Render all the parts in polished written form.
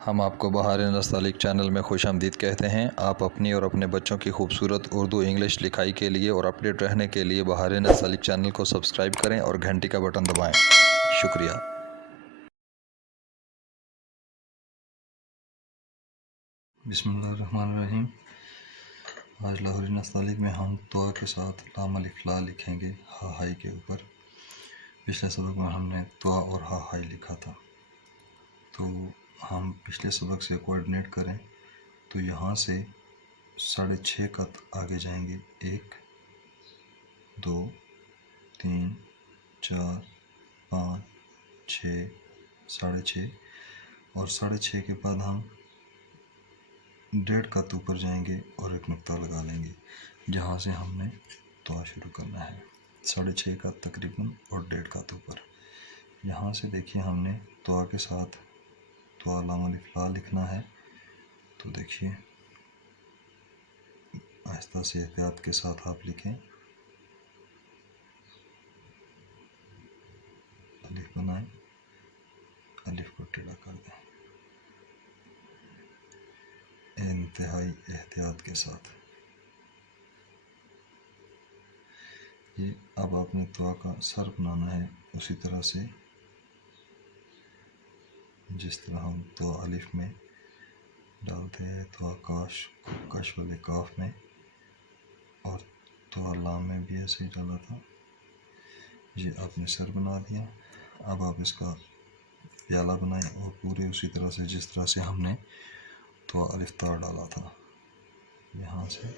ہم آپ کو بہار نستعلیق چینل میں خوش آمدید کہتے ہیں۔ آپ اپنی اور اپنے بچوں کی خوبصورت اردو انگلش لکھائی کے لیے اور اپڈیٹ رہنے کے لیے بہار نستعلیق چینل کو سبسکرائب کریں اور گھنٹی کا بٹن دبائیں۔ شکریہ۔ بسم اللہ الرحمن الرحیم۔ آج لاہوری نستعلیق میں ہم دعا کے ساتھ لام الف لا لکھیں گے ہا ہائی کے اوپر۔ پچھلے سبق میں ہم نے دعا اور ہا ہائی لکھا تھا، تو ہم پچھلے سبق سے کوآرڈینیٹ کریں تو یہاں سے 6.5 قط آگے جائیں گے، 1 2 3 4 5 6 6.5، اور 6.5 کے بعد ہم 1.5 قط اوپر جائیں گے اور ایک نقطہ لگا لیں گے، جہاں سے ہم نے دعا شروع کرنا ہے 6.5 قط تقریباً اور 1.5 قط اوپر۔ یہاں سے دیکھیے ہم نے دعا کے ساتھ دعا لام الف لا لکھنا ہے، تو دیکھیے آہستہ سے احتیاط کے ساتھ آپ لکھیں، الف بنائیں، الف کو ٹیڑھا کر دیں انتہائی احتیاط کے ساتھ۔ یہ اب آپ نے دعا کا سر بنانا ہے اسی طرح سے جس طرح ہم دعا الف میں ڈالتے ہیں، دعا کاش والے کاف میں، اور دعا لام میں بھی ایسے ہی ڈالا تھا۔ یہ آپ نے سر بنا دیا۔ اب آپ اس کا پیالہ بنائیں اور پورے اسی طرح سے جس طرح سے ہم نے دعا الف تا ڈالا تھا، یہاں سے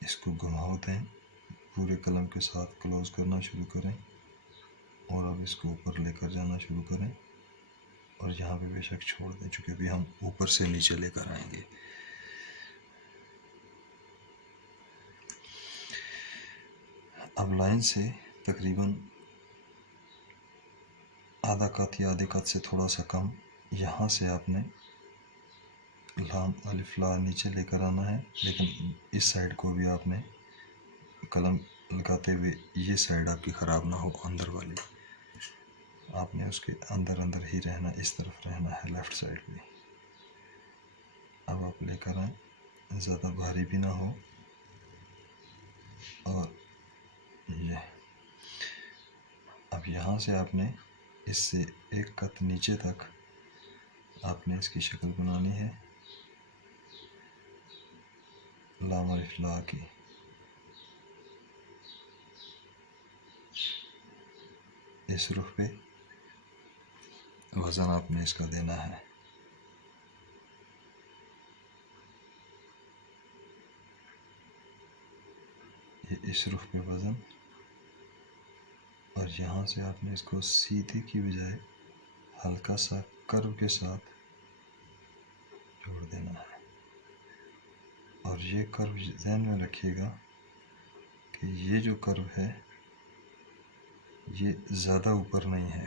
اس کو گھماؤ دیں، پورے قلم کے ساتھ کلوز کرنا شروع کریں، اور اب اس کو اوپر لے کر جانا شروع کریں، اور یہاں پہ بے شک چھوڑ دیں چونکہ ابھی ہم اوپر سے نیچے لے کر آئیں گے۔ اب لائن سے تقریباً آدھا قط یا آدھے قط سے تھوڑا سا کم، یہاں سے آپ نے لام الف لا نیچے لے کر آنا ہے، لیکن اس سائڈ کو بھی آپ نے قلم لگاتے ہوئے یہ سائڈ آپ کی خراب نہ ہو، اندر والی آپ نے اس کے اندر ہی رہنا، اس طرف رہنا ہے لیفٹ سائڈ بھی۔ اب آپ لے کر آئیں، زیادہ بھاری بھی نہ ہو، اور یہ اب یہاں سے آپ نے اس سے 1 قط نیچے تک آپ نے اس کی شکل بنانی ہے لام الف لا کی۔ اس رخ پہ وزن آپ نے اس کا دینا ہے، یہ اس رخ پہ وزن، اور یہاں سے آپ نے اس کو سیدھے کی بجائے ہلکا سا کرو کے ساتھ جوڑ دینا ہے، اور یہ کرو ذہن میں رکھیے گا کہ یہ جو کرو ہے یہ زیادہ اوپر نہیں ہے،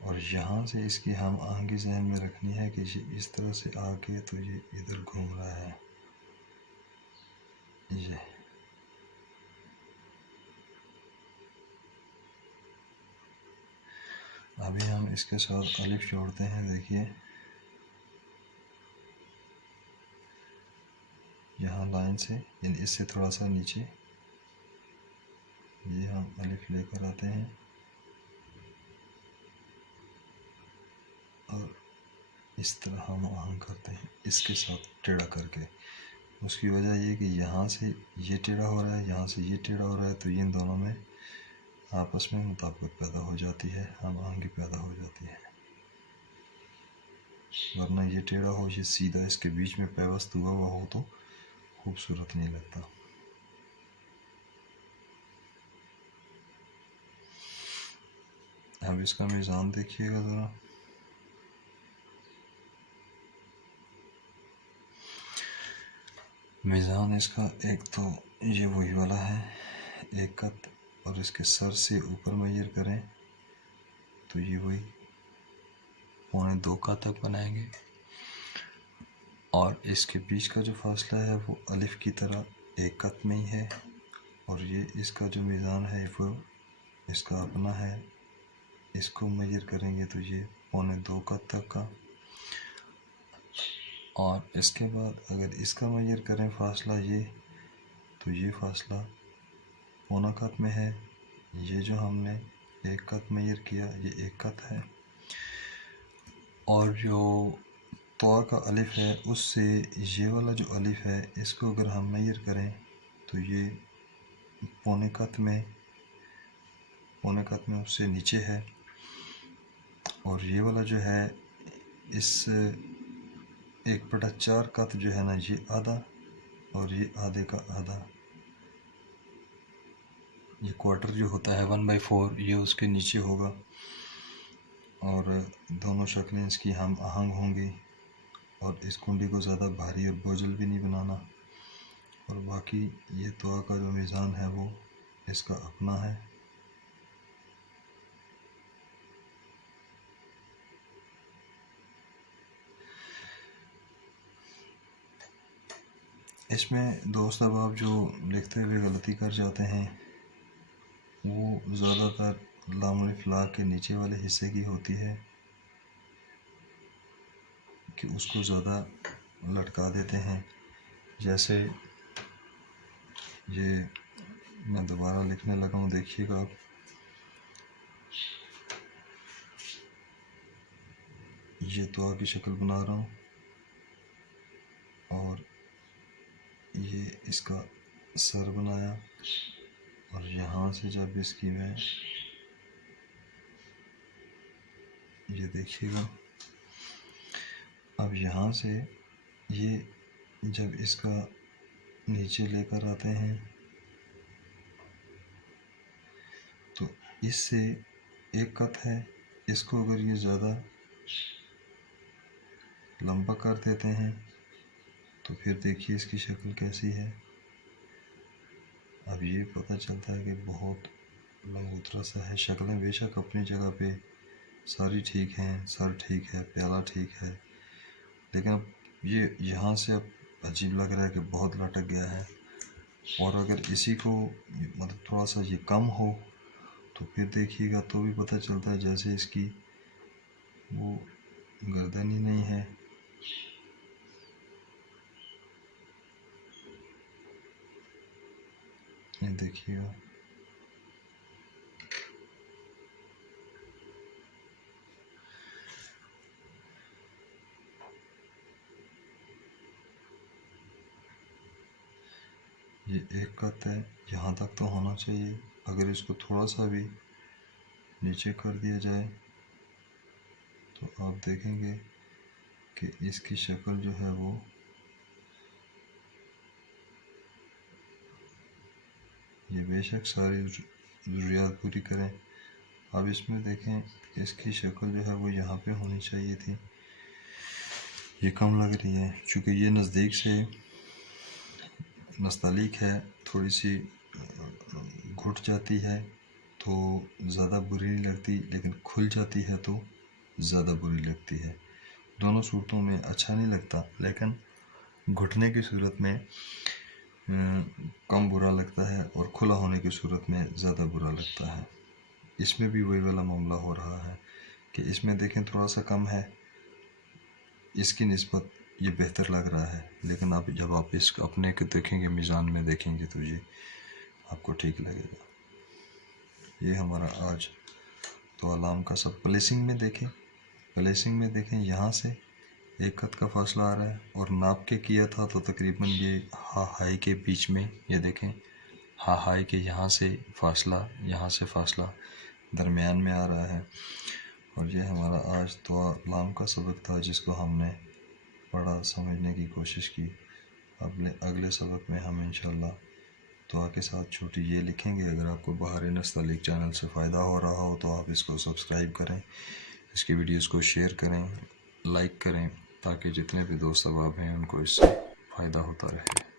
اور یہاں سے اس کی ہم آہنگی ذہن میں رکھنی ہے کہ یہ اس طرح سے آگے تو یہ ادھر گھوم رہا ہے، یہ ابھی ہم اس کے ساتھ الف جوڑتے ہیں۔ دیکھیے یہاں لائن سے یعنی اس سے تھوڑا سا نیچے یہ ہم الف لے کر آتے ہیں، اور اس طرح ہم آہنگ کرتے ہیں اس کے ساتھ ٹیڑھا کر کے۔ اس کی وجہ یہ کہ یہاں سے یہ ٹیڑھا ہو رہا ہے، یہاں سے یہ ٹیڑھا ہو رہا ہے، تو ان دونوں میں آپس میں مطابقت پیدا ہو جاتی ہے، ہم آہنگی پیدا ہو جاتی ہے، ورنہ یہ ٹیڑھا ہو، یہ سیدھا اس کے بیچ میں پیوست ہوا ہو تو خوبصورت نہیں لگتا۔ اب اس کا میزان دیکھیے گا ذرا، میزان اس کا ایک تو یہ وہی والا ہے 1 قط، اور اس کے سر سے اوپر میئر کریں تو یہ وہی 2.25 قط تک بنائیں گے، اور اس کے بیچ کا جو فاصلہ ہے وہ الف کی طرح 1 قط میں ہی ہے، اور یہ اس کا جو میزان ہے وہ اس کا اپنا ہے اس کو میجر کریں گے تو یہ 1.25 قط تک کا، اور اس کے بعد اگر اس کا میجر کریں فاصلہ یہ، تو یہ فاصلہ 1.25 قط میں ہے۔ یہ جو ہم نے 1 قط میجر کیا یہ 1 قط ہے، اور جو طوا کا الف ہے اس سے یہ والا جو الف ہے اس کو اگر ہم میجر کریں تو یہ 1.25 قط میں اس سے نیچے ہے، اور یہ والا جو ہے اس 1/4 قط جو ہے نا یہ آدھا، اور یہ آدھے کا آدھا، یہ کوارٹر جو ہوتا ہے 1/4 یہ اس کے نیچے ہوگا، اور دونوں شکلیں اس کی ہم آہنگ ہوں گی، اور اس کنڈی کو زیادہ بھاری اور بوجھل بھی نہیں بنانا، اور باقی یہ طوا کا جو میزان ہے وہ اس کا اپنا ہے۔ اس میں دوست احباب جو لکھتے ہوئے غلطی کر جاتے ہیں وہ زیادہ تر لام الف لا کے نیچے والے حصے کی ہوتی ہے کہ اس کو زیادہ لٹکا دیتے ہیں، جیسے یہ میں دوبارہ لکھنے لگا ہوں، دیکھیے گا آپ، یہ طوا کی شکل بنا رہا ہوں، اور یہ اس کا سر بنایا، اور یہاں سے جب اس کی میں یہ دیکھیے گا، اب یہاں سے یہ جب اس کا نیچے لے کر آتے ہیں تو اس سے 1 قط ہے، اس کو اگر یہ زیادہ لمبا کر دیتے ہیں تو پھر دیکھیے اس کی شکل کیسی ہے۔ اب یہ پتہ چلتا ہے کہ بہت لنگوترا سا ہے، شکلیں بے شک اپنی جگہ پہ ساری ٹھیک ہیں، سر ٹھیک ہے، پیالہ ٹھیک ہے، لیکن اب یہ یہاں سے اب عجیب لگ رہا ہے کہ بہت لٹک گیا ہے، اور اگر اسی کو مطلب تھوڑا سا یہ کم ہو تو پھر دیکھیے گا تو بھی پتہ چلتا ہے جیسے اس کی وہ گردن ہی نہیں ہے۔ یہ دیکھیے گا، یہ 1 قط ہے، یہاں تک تو ہونا چاہیے، اگر اس کو تھوڑا سا بھی نیچے کر دیا جائے تو آپ دیکھیں گے کہ اس کی شکل جو ہے وہ یہ بے شک ساری ضروریات پوری کریں۔ اب اس میں دیکھیں اس کی شکل جو ہے وہ یہاں پہ ہونی چاہیے تھی، یہ کم لگ رہی ہے، چونکہ یہ نزدیک سے نستعلیق ہے، تھوڑی سی گھٹ جاتی ہے تو زیادہ بری نہیں لگتی، لیکن کھل جاتی ہے تو زیادہ بری لگتی ہے۔ دونوں صورتوں میں اچھا نہیں لگتا، لیکن گھٹنے کی صورت میں کم برا لگتا ہے، اور کھلا ہونے کی صورت میں زیادہ برا لگتا ہے۔ اس میں بھی وہی والا معاملہ ہو رہا ہے کہ اس میں دیکھیں تھوڑا سا کم ہے، اس کی نسبت یہ بہتر لگ رہا ہے، لیکن آپ جب آپ اس اپنے کو دیکھیں گے، میزان میں دیکھیں گے تو یہ آپ کو ٹھیک لگے گا۔ یہ ہمارا آج طوا لام کا سب پلیسنگ میں دیکھیں یہاں سے 1 قط کا فاصلہ آ رہا ہے، اور ناپ کے کیا تھا تو تقریباً یہ ہا ہائی کے بیچ میں، یہ دیکھیں ہا ہائی کے یہاں سے فاصلہ درمیان میں آ رہا ہے، اور یہ ہمارا آج طوا لام کا سبق تھا جس کو ہم نے پڑھا، سمجھنے کی کوشش کی۔ اگلے سبق میں ہم انشاءاللہ طوا کے ساتھ چھوٹی یہ لکھیں گے۔ اگر آپ کو بہار نستعلیق چینل سے فائدہ ہو رہا ہو تو آپ اس کو سبسکرائب کریں، اس کی ویڈیوز کو شیئر کریں، لائک کریں، تاکہ جتنے بھی دوست احباب ہیں ان کو اس سے فائدہ ہوتا رہے۔